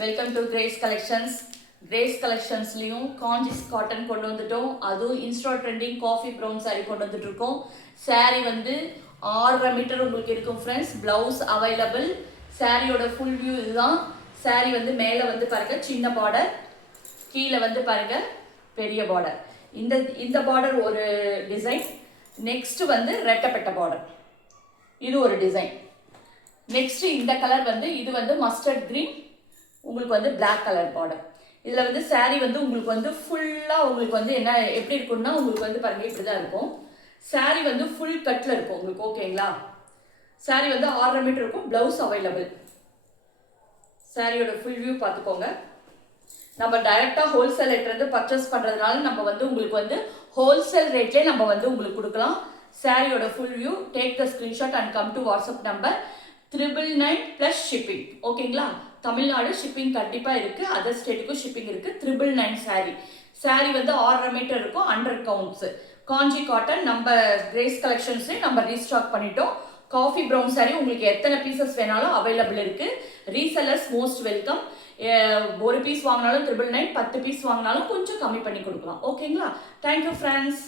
Welcome to Grace Collections. Grace கலெக்ஷன்ஸ்லையும் Kanchis cotton கொண்டு வந்துட்டோம். அதுவும் Insta trending coffee brown sari கொண்டு வந்துட்டு இருக்கோம். சாரீ வந்து 6.5 மீட்டர் உங்களுக்கு இருக்கும் ஃப்ரெண்ட்ஸ். Blouse available. சாரியோட ஃபுல் வியூ இதுதான். சாரீ வந்து மேலே வந்து பாருங்க சின்ன பார்டர், கீழே வந்து பாருங்க பெரிய பார்டர். இந்த பார்டர் ஒரு டிசைன். நெக்ஸ்ட் வந்து ரெட்டப்பட்ட பார்டர், இது ஒரு டிசைன். நெக்ஸ்ட் இந்த கலர் வந்து இது வந்து மஸ்டர்ட் கிரீன், உங்களுக்கு வந்து பிளாக் கலர் பார்டர். இதில் வந்து சாரீ வந்து உங்களுக்கு வந்து ஃபுல்லாக உங்களுக்கு வந்து என்ன எப்படி இருக்கும்னா உங்களுக்கு வந்து பாருங்க இப்படி தான் இருக்கும். சாரீ வந்து ஃபுல் கட்டில் இருக்கும் உங்களுக்கு. ஓகேங்களா? சாரீ வந்து 6.5 மீட்டர் இருக்கும். Blouse available. சாரியோட ஃபுல் வியூ பார்த்துக்கோங்க. நம்ம டைரெக்டாக ஹோல்சேல் ரேட்லேருந்து பர்ச்சேஸ் பண்ணுறதுனால நம்ம வந்து உங்களுக்கு வந்து ஹோல்சேல் ரேட்லேயே நம்ம வந்து உங்களுக்கு கொடுக்கலாம். சாரியோட full view. Take the screenshot and come to WhatsApp number 999 plus shipping. ஓகேங்களா? தமிழ்நாடு ஷிப்பிங் கண்டிப்பாக இருக்குது. அதர் ஸ்டேட்டுக்கும் ஷிப்பிங் இருக்குது. 999 சாரீ. சாரீ வந்து 6.5 மீட்டர் இருக்கும். 100 கவுண்ட்ஸு. காஞ்சி காட்டன் நம்ம கிரேஸ் கலெக்ஷன்ஸே நம்ம ரீஸ்டாக் பண்ணிட்டோம். காஃபி ப்ரௌன் சாரீ உங்களுக்கு எத்தனை பீசஸ் வேணாலும் அவைலபிள் இருக்குது. Resellers most welcome. ஒரு பீஸ் வாங்கினாலும் 999, 10 பீஸ் வாங்கினாலும் கொஞ்சம் கம்மி பண்ணி கொடுக்கலாம். ஓகேங்களா? Thank you friends.